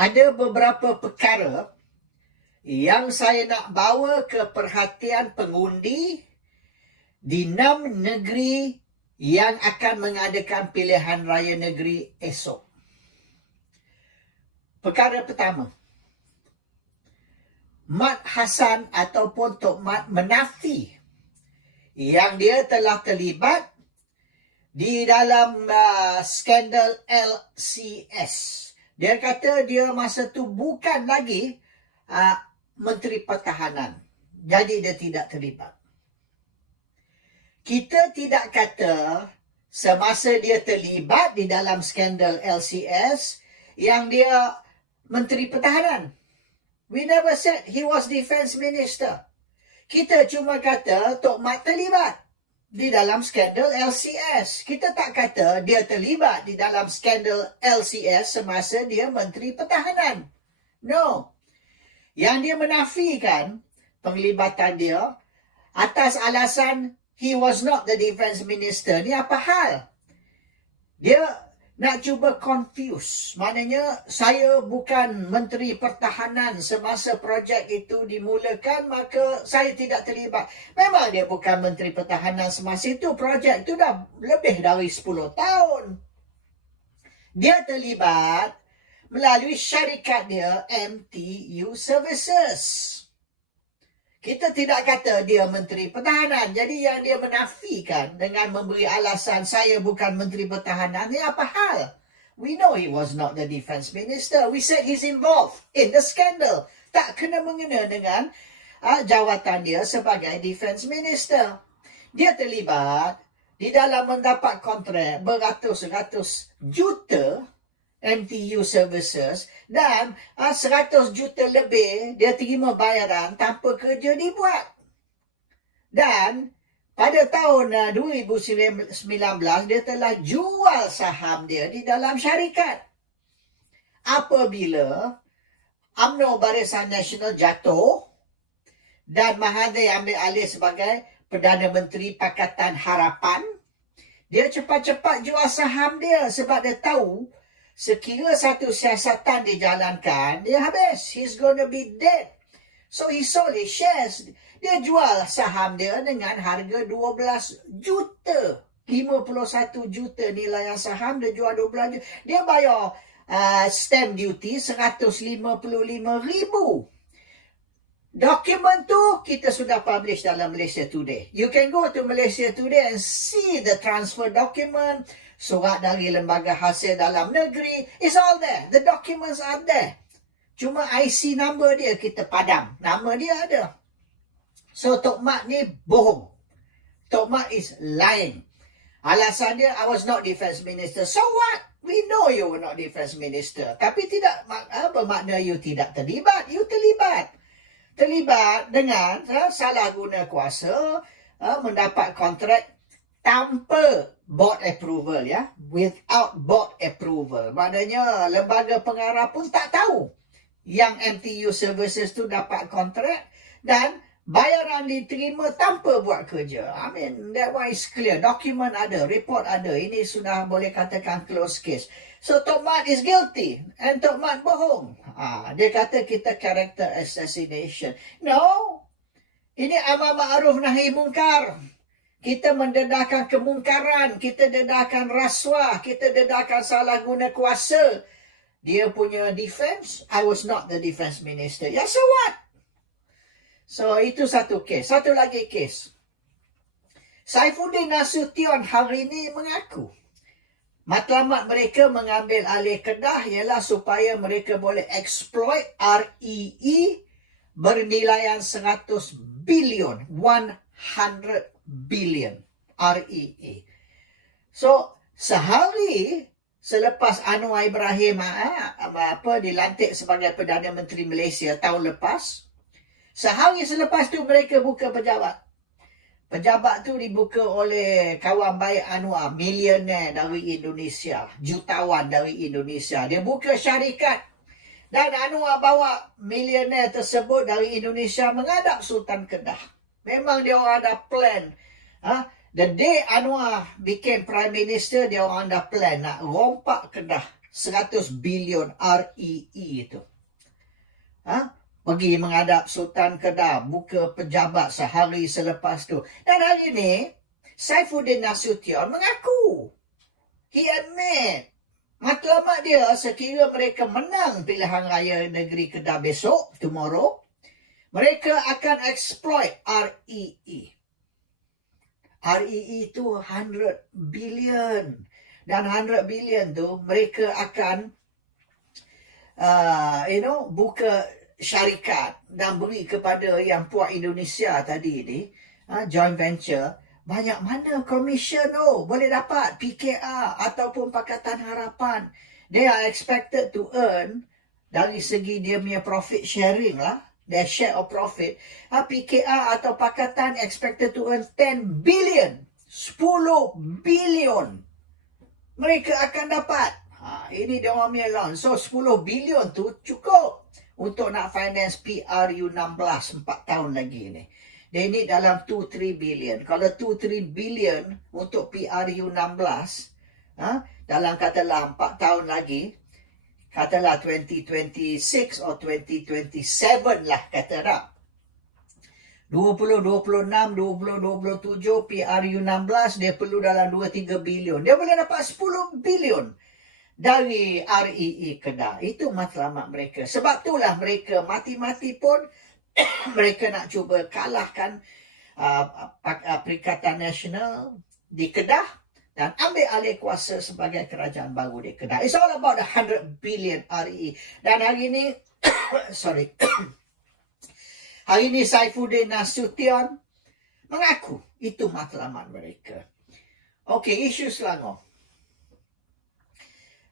ada beberapa perkara yang saya nak bawa ke perhatian pengundi di 6 negeri yang akan mengadakan pilihan raya negeri esok. Perkara pertama, Mat Hassan ataupun Tok Mat menafi yang dia telah terlibat di dalam skandal LCS. Dia kata dia masa tu bukan lagi Menteri Pertahanan. Jadi dia tidak terlibat. Kita tidak kata semasa dia terlibat di dalam skandal LCS yang dia Menteri Pertahanan. We never said he was Defence Minister. Kita cuma kata Tok Mat terlibat di dalam skandal LCS. Kita tak kata dia terlibat di dalam skandal LCS semasa dia Menteri Pertahanan. No. Yang dia menafikan penglibatan dia atas alasan he was not the Defence Minister. Ni apa hal? Dia nak cuba confuse. Maknanya saya bukan Menteri Pertahanan semasa projek itu dimulakan, maka saya tidak terlibat. Memang dia bukan Menteri Pertahanan semasa itu. Projek itu dah lebih dari 10 tahun. Dia terlibat melalui syarikat dia MTU Services. Kita tidak kata dia Menteri Pertahanan. Jadi yang dia menafikan dengan memberi alasan saya bukan Menteri Pertahanan, ni apa hal? We know he was not the Defence Minister. We said he's involved in the scandal. Tak kena mengena dengan jawatan dia sebagai Defence Minister. Dia terlibat di dalam mendapat kontrak beratus-ratus juta MTU Services dan 100 juta lebih dia terima bayaran tanpa kerja dibuat. Dan pada tahun 2019 dia telah jual saham dia di dalam syarikat. Apabila UMNO Barisan Nasional jatuh dan Mahathir ambil alih sebagai Perdana Menteri Pakatan Harapan, dia cepat-cepat jual saham dia sebab dia tahu sekira satu siasatan dijalankan, dia habis. He's gonna be dead. So he sold his shares. Dia jual saham dia dengan harga 12 juta. 51 juta nilai saham, dia jual 12 juta. Dia bayar stamp duty 155,000. Dokumen tu kita sudah publish dalam Malaysia Today. You can go to Malaysia Today and see the transfer document. Surat dari lembaga hasil dalam negeri. It's all there. The documents are there. Cuma IC number dia kita padam. Nama dia ada. So Tok Mat ni bohong. Tok Mat is lying. Alasan dia, I was not Defence Minister. So what? We know you were not Defence Minister. Tapi tidak bermakna you tidak terlibat. You terlibat. Terlibat dengan salah guna kuasa, mendapat kontrak tanpa board approval, ya, without board approval. Maknanya lembaga pengarah pun tak tahu yang MTU Services tu dapat kontrak dan bayaran diterima tanpa buat kerja. I mean, that one is clear. Dokumen ada, report ada. Ini sudah boleh katakan close case. So Tok Mat is guilty and Tok Mat bohong. Dia kata kita character assassination. No. Ini amar ma'ruf nahi mungkar. Kita mendedahkan kemungkaran, kita dedahkan rasuah, kita dedahkan salah guna kuasa. Dia punya defense, I was not the Defence Minister. Ya, so what? So, itu satu kes. Satu lagi kes. Saifuddin Nasution hari ini mengaku matlamat mereka mengambil alih Kedah ialah supaya mereka boleh exploit REE bernilaian 100 bilion. 100 billion REE. So, sehari selepas Anwar Ibrahim dilantik sebagai Perdana Menteri Malaysia tahun lepas, sehari selepas tu mereka buka pejabat. Pejabat tu dibuka oleh kawan baik Anwar, milioner dari Indonesia, jutawan dari Indonesia. Dia buka syarikat dan Anwar bawa milioner tersebut dari Indonesia menghadap Sultan Kedah. Memang dia orang ada plan. The day Anwar became Prime Minister, dia orang ada plan nak rompak Kedah. 100 bilion REE itu. Pergi menghadap Sultan Kedah, buka pejabat sehari selepas tu. Dan hari ini, Saifuddin Nasution mengaku. He admit. Matlamat dia, sekira mereka menang pilihan raya negeri Kedah besok, tomorrow, mereka akan exploit REE. REE itu 100 billion. Dan 100 billion tu, mereka akan, buka syarikat dan beri kepada yang Puak Indonesia tadi ni, joint venture, banyak mana commission boleh dapat PKR ataupun Pakatan Harapan. They are expected to earn dari segi dia punya profit sharing lah, their share of profit. PKR atau Pakatan expected to earn 10 billion, 10 billion mereka akan dapat. Ini dia orang punya loan. So 10 billion tu cukup untuk nak finance PRU 16 4 tahun lagi ni. Dia ni dalam 2-3 billion. Kalau 2-3 billion untuk PRU 16, dalam katalah 4 tahun lagi, katalah 2026 atau 2027 lah kata tak. 2026, 2027, PRU 16, dia perlu dalam 2-3 billion. Dia boleh dapat 10 billion dari REE Kedah. Itu matlamat mereka. Sebab itulah mereka mati-mati pun mereka nak cuba kalahkan Perikatan Nasional di Kedah dan ambil alih kuasa sebagai kerajaan baru di Kedah. It's all about the 100 billion REE. Dan hari ini, hari ini Saifuddin Nasution mengaku itu matlamat mereka. Okey, isu Selangor.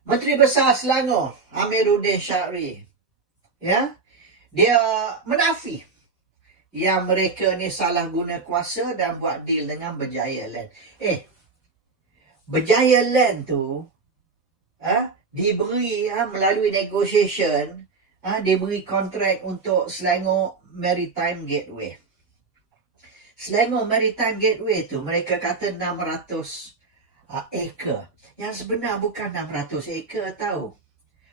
Menteri Besar Selangor, Amiruddin Syari, dia menafi yang mereka ni salah guna kuasa dan buat deal dengan Berjaya Land. Berjaya Land tu diberi melalui negotiation, diberi kontrak untuk Selangor Maritime Gateway. Selangor Maritime Gateway tu mereka kata 600 acre. Yang sebenar bukan 600 acre tahu.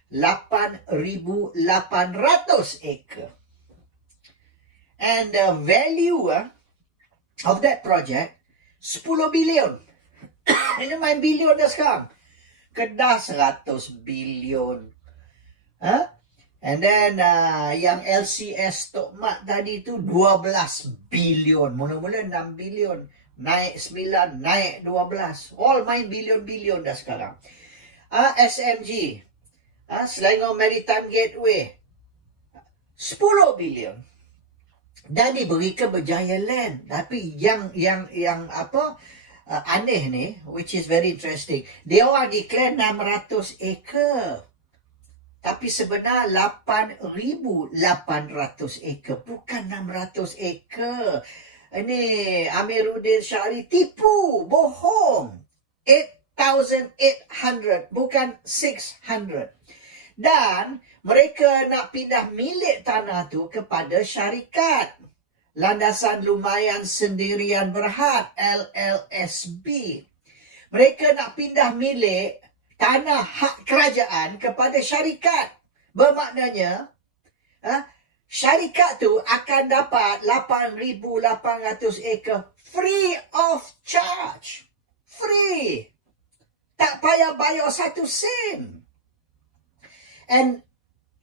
8,800 acre. And the value of that project 10 billion. Ini main billion dah sekarang. Kedah 100 billion. And then yang LCS Tok Mat tadi tu 12 billion. Mula-mula 6 billion. Naik 9, naik 12. All main billion-billion dah sekarang. SMG. Selangor Maritime Gateway. 10 billion. Dan diberi ke Berjaya Land. Tapi yang aneh ni, which is very interesting. Dia orang declare 600 acre. Tapi sebenar 8,800 acre. Bukan 600 acre. Ini Amiruddin Syari tipu, bohong. 8,800, bukan 600. Dan mereka nak pindah milik tanah tu kepada syarikat Landasan Lumayan Sendirian Berhad, LLSB. Mereka nak pindah milik tanah hak kerajaan kepada syarikat. Bermaknanya, syarikat tu akan dapat 8,800 acre free of charge. Free. Tak payah bayar 1 sen. And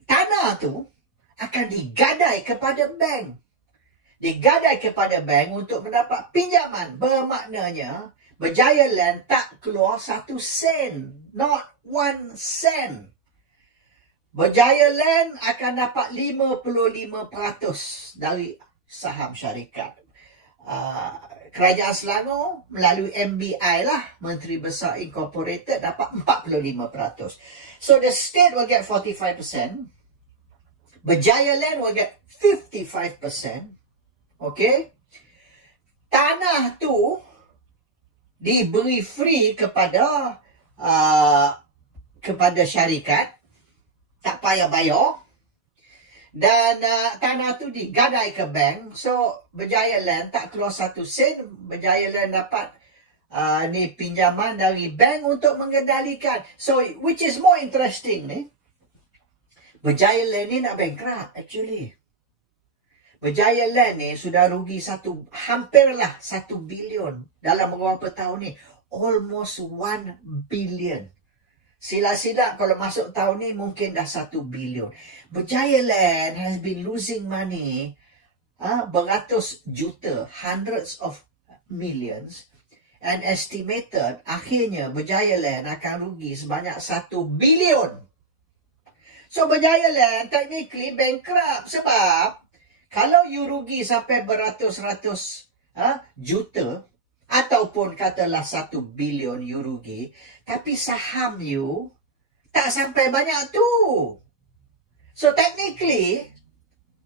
tanah tu akan digadai kepada bank. Digadai kepada bank untuk mendapat pinjaman. Bermaknanya, Berjaya Land tak keluar 1 sen. Not 1 sen. Berjaya Land akan dapat 55% dari saham syarikat. Kerajaan Selangor melalui MBI lah, Menteri Besar Incorporated, dapat 45%. So the state will get 45%. Berjaya Land will get 55%. Okay? Tanah tu diberi free kepada syarikat. Tak payah bayar. Dan tanah tu digadai ke bank. So, Berjaya Land tak keluar 1 sen. Berjaya Land dapat ni pinjaman dari bank untuk mengendalikan. So, which is more interesting ni, Berjaya Land ni nak bankrupt actually. Berjaya Land ni sudah rugi hampirlah 1 bilion dalam beberapa tahun ni. Almost 1 billion. Sila-sila kalau masuk tahun ni mungkin dah 1 bilion. Berjaya Land has been losing money beratus juta, hundreds of millions, and estimated akhirnya Berjaya Land akan rugi sebanyak 1 bilion. So Berjaya Land technically bankrupt sebab kalau you rugi sampai beratus-ratus juta ataupun katalah 1 bilion you rugi, tapi saham you tak sampai banyak tu. So technically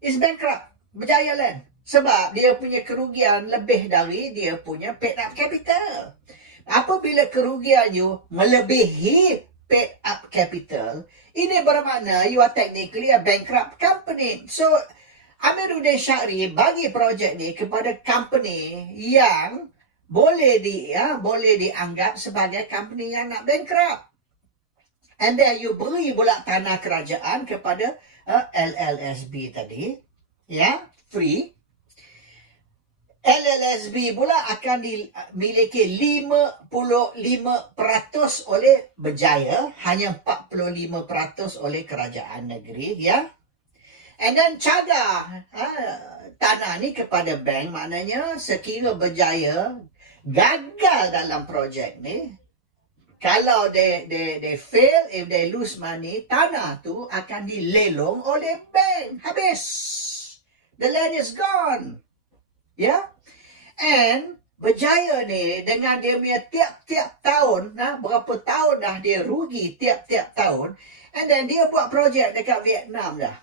is bankrupt Berjaya Land sebab dia punya kerugian lebih dari dia punya paid up capital. Apabila kerugian you melebihi paid up capital, ini bermakna you are technically a bankrupt company. So Amiruddin Syahri bagi projek ni kepada company yang boleh dianggap sebagai company yang nak bankrupt. And then you beri pula tanah kerajaan kepada LLSB tadi, free. LLSB pula akan dimiliki 55% oleh Berjaya, hanya 45% oleh kerajaan negeri, And then caga tanah ni kepada bank, maknanya sekira Berjaya gagal dalam projek ni, kalau they fail, if they lose money, tanah tu akan dilelong oleh bank. Habis. The land is gone. And Berjaya ni dengan dia punya tiap-tiap tahun, berapa tahun dah dia rugi tiap-tiap tahun, and then dia buat projek dekat Vietnam dah.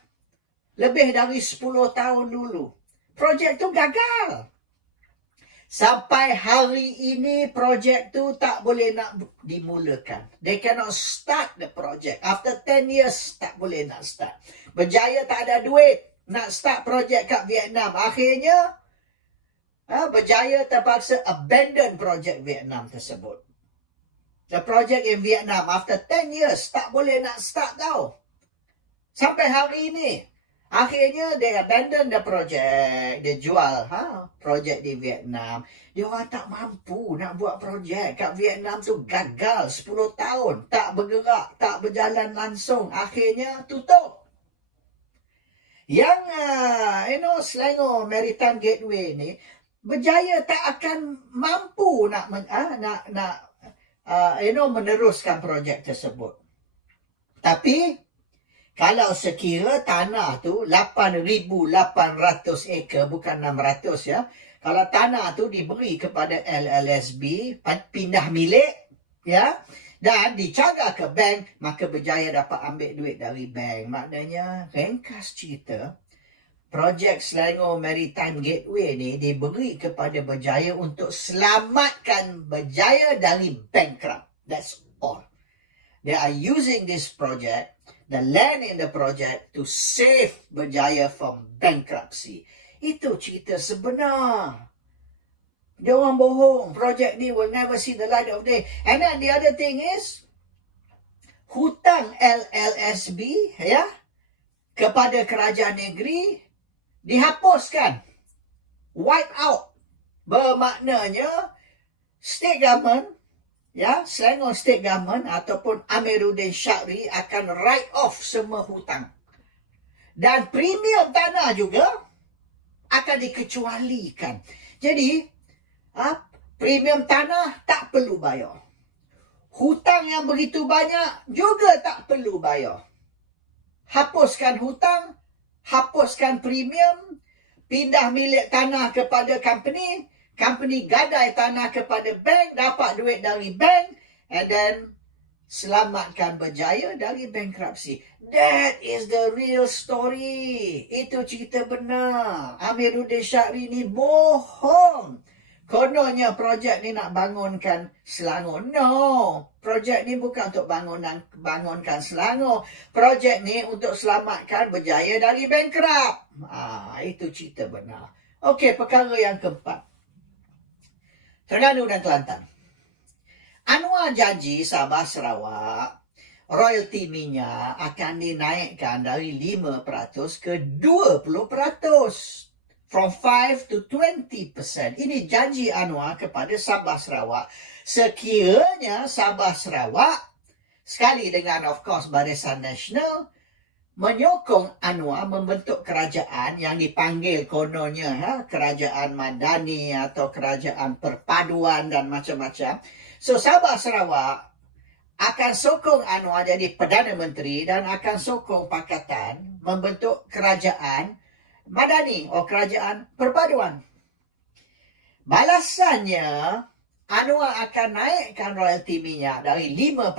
Lebih dari 10 tahun dulu. Projek tu gagal. Sampai hari ini projek tu tak boleh nak dimulakan. They cannot start the project. After 10 years tak boleh nak start. Berjaya tak ada duit nak start projek kat Vietnam. Akhirnya Berjaya terpaksa abandon projek Vietnam tersebut. The project in Vietnam after 10 years tak boleh nak start tau. Sampai hari ini. Akhirnya dia abandon the project. Dia jual projek di Vietnam. Dia orang tak mampu nak buat projek kat Vietnam tu, gagal 10 tahun. Tak bergerak, tak berjalan langsung. Akhirnya tutup. Yang Selangor Maritime Gateway ni, Berjaya tak akan mampu nak meneruskan projek tersebut. Tapi kalau sekira tanah tu 8,800 ekar, bukan 600 Kalau tanah tu diberi kepada LLSB, pindah milik, dan dicaga ke bank, maka Berjaya dapat ambil duit dari bank. Maknanya, ringkas cerita, projek Selangor Maritime Gateway ni diberi kepada Berjaya untuk selamatkan Berjaya dari bankrupt. That's all. They are using this project, the land in the project, to save Berjaya from bankruptcy. Itu cerita sebenar. Dia orang bohong. Projek ni will never see the light of day. And then the other thing is, hutang LLSB kepada kerajaan negeri dihapuskan. Wipe out. Bermaknanya state government, Selangor State Government ataupun Amiruddin Syahri akan write off semua hutang. Dan premium tanah juga akan dikecualikan. Jadi, premium tanah tak perlu bayar. Hutang yang begitu banyak juga tak perlu bayar. Hapuskan hutang, hapuskan premium, pindah milik tanah kepada company, company gadai tanah kepada bank, dapat duit dari bank, and then selamatkan Berjaya dari bankruptcy. That is the real story. Itu cerita benar. Amiruddin Syahri ni bohong. Kononnya projek ni nak bangunkan Selangor. No. Projek ni bukan untuk bangunkan Selangor. Projek ni untuk selamatkan Berjaya dari bankrupt. Itu cerita benar. Okey, perkara yang keempat. Terengganu dan Kelantan. Anwar janji Sabah Sarawak, royalti minyak akan dinaikkan dari 5% ke 20%. From 5 to 20%. Ini janji Anwar kepada Sabah Sarawak. Sekiranya Sabah Sarawak, sekali dengan of course Barisan Nasional, menyokong Anwar membentuk kerajaan yang dipanggil kononnya kerajaan madani atau kerajaan perpaduan dan macam-macam. So Sabah Sarawak akan sokong Anwar jadi Perdana Menteri dan akan sokong Pakatan membentuk kerajaan madani atau kerajaan perpaduan. Balasannya, Anwar akan naikkan royalti minyak dari 5%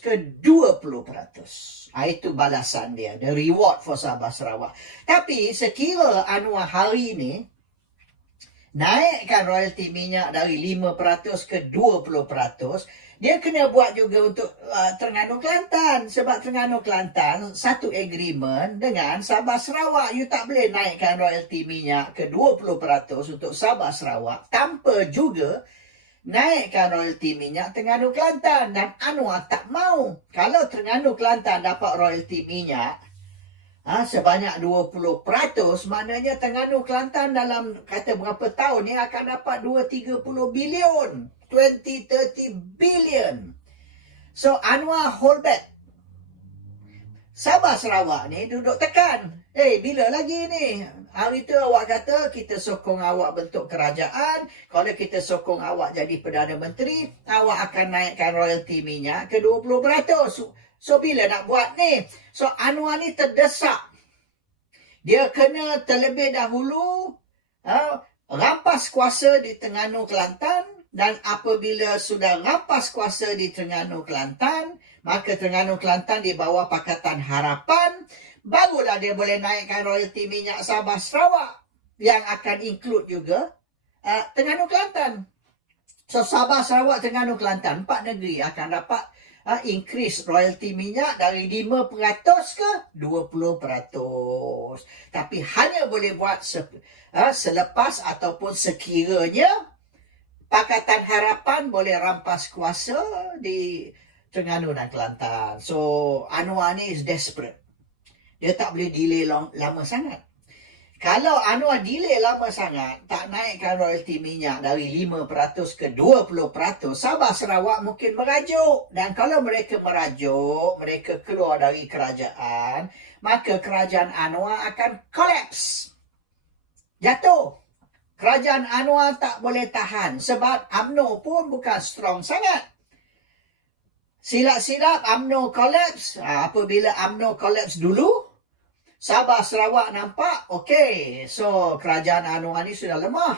ke 20%. Itu balasan dia, the reward for Sabah Sarawak. Tapi sekira Anwar hari ini naikkan royalti minyak dari 5% ke 20%, dia kena buat juga untuk Terengganu Kelantan. Sebab Terengganu Kelantan satu agreement dengan Sabah Sarawak. You tak boleh naikkan royalti minyak ke 20% untuk Sabah Sarawak tanpa juga naikkan royalti minyak Terengganu Kelantan. Dan Anwar tak mau. Kalau Terengganu Kelantan dapat royalti minyak sebanyak 20%, maknanya Terengganu Kelantan dalam kata berapa tahun ni akan dapat 230 bilion. 20-30 billion. So Anwar hold back. Sabah Sarawak ni duduk tekan. Bila lagi ni? Hari tu awak kata kita sokong awak bentuk kerajaan. Kalau kita sokong awak jadi Perdana Menteri, awak akan naikkan royalti minyak ke 20%. So bila nak buat ni? So Anwar ni terdesak. Dia kena terlebih dahulu rampas kuasa di Terengganu Kelantan. Dan apabila sudah rampas kuasa di Terengganu Kelantan, maka Terengganu Kelantan di bawah Pakatan Harapan, barulah dia boleh naikkan royalti minyak Sabah Sarawak yang akan include juga Terengganu Kelantan. So Sabah Sarawak, Terengganu Kelantan, 4 negeri akan dapat increase royalti minyak dari 5% ke 20%. Tapi hanya boleh buat selepas ataupun sekiranya Pakatan Harapan boleh rampas kuasa di Terengganu dan Kelantan. So Anwar ni is desperate. Dia tak boleh delay lama sangat. Kalau Anwar delay lama sangat, tak naikkan royalti minyak dari 5% ke 20%, Sabah Sarawak mungkin merajuk. Dan kalau mereka merajuk, mereka keluar dari kerajaan, maka kerajaan Anwar akan collapse. Jatuh. Kerajaan Anwar tak boleh tahan sebab UMNO pun bukan strong sangat. Silap-silap UMNO collapse. Apabila UMNO collapse dulu, Sabah Sarawak nampak, okey, so kerajaan Anwar ni sudah lemah.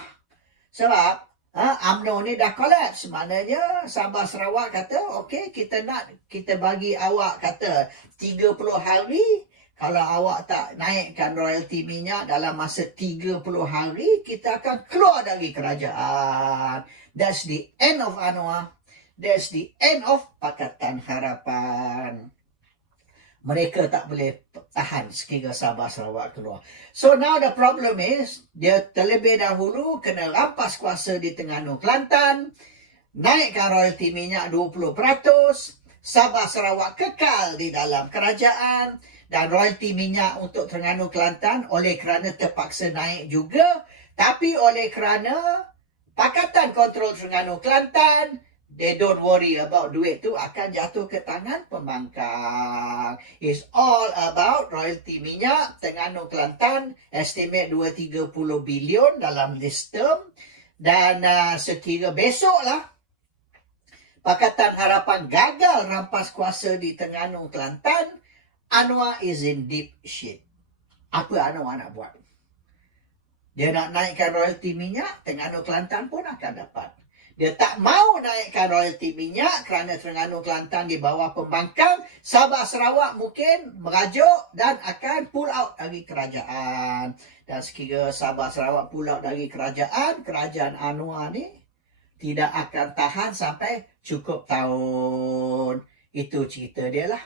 Sebab UMNO ni dah collapse. Maknanya Sabah Sarawak kata, okey, kita bagi awak kata 30 hari. Kalau awak tak naikkan royalti minyak dalam masa 30 hari, kita akan keluar dari kerajaan. That's the end of Anwar. That's the end of Pakatan Harapan. Mereka tak boleh tahan sekira Sabah Sarawak keluar. So now the problem is, dia terlebih dahulu kena rampas kuasa di Terengganu Kelantan, naikkan royalti minyak 20%, Sabah Sarawak kekal di dalam kerajaan, dan royalti minyak untuk Terengganu Kelantan oleh kerana terpaksa naik juga. Tapi oleh kerana Pakatan kontrol Terengganu Kelantan, they don't worry about duit tu akan jatuh ke tangan pembangkang. It's all about royalti minyak. Terengganu Kelantan estimate 230 bilion dalam this term. Dan sekira besoklah Pakatan Harapan gagal rampas kuasa di Terengganu Kelantan, Anwar is in deep shit. Apa Anwar nak buat? Dia nak naikkan royalti minyak, Terengganu Kelantan pun akan dapat. Dia tak mau naikkan royalti minyak kerana Terengganu Kelantan di bawah pembangkang. Sabah Sarawak mungkin merajuk dan akan pull out dari kerajaan. Dan sekira Sabah Sarawak pull out dari kerajaan, kerajaan Anwar ni tidak akan tahan sampai cukup tahun. Itu cerita dia lah.